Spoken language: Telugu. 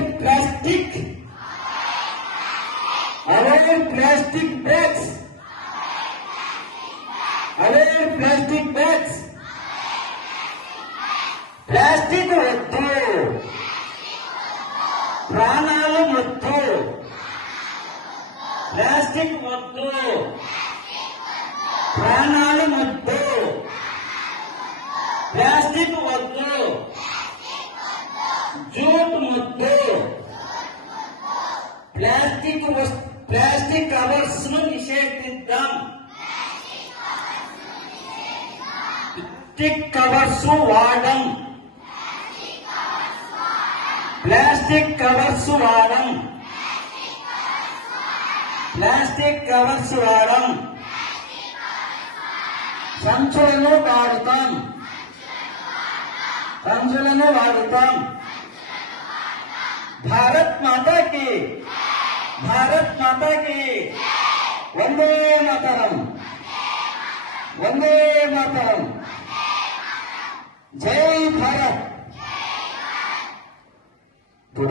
Plastic, avoid plastic bags, avoid plastic bags. Plastic వద్దు, ప్రాణాలు వద్దు. ప్లాస్టిక్ వద్దు, ప్రాణాలు వద్దు. ప్లాస్టిక్ వద్దు, జూట్ వద్దు. ప్లాస్టిక్ కవర్స్ ను నిషేధిద్దాం. ప్లాస్టిక్ కవర్స్ వాడం, ప్లాస్టిక్ కవర్స్ వాడం, ప్లాస్టిక్ కవర్స్ వాడం. సంచులను వాడుతాం, సంచులను వాడుతాం. భారత్ మాతా కి, భారత్ మాతా కి. వందే మాతరం, వందే మాతరం. జై భారత్.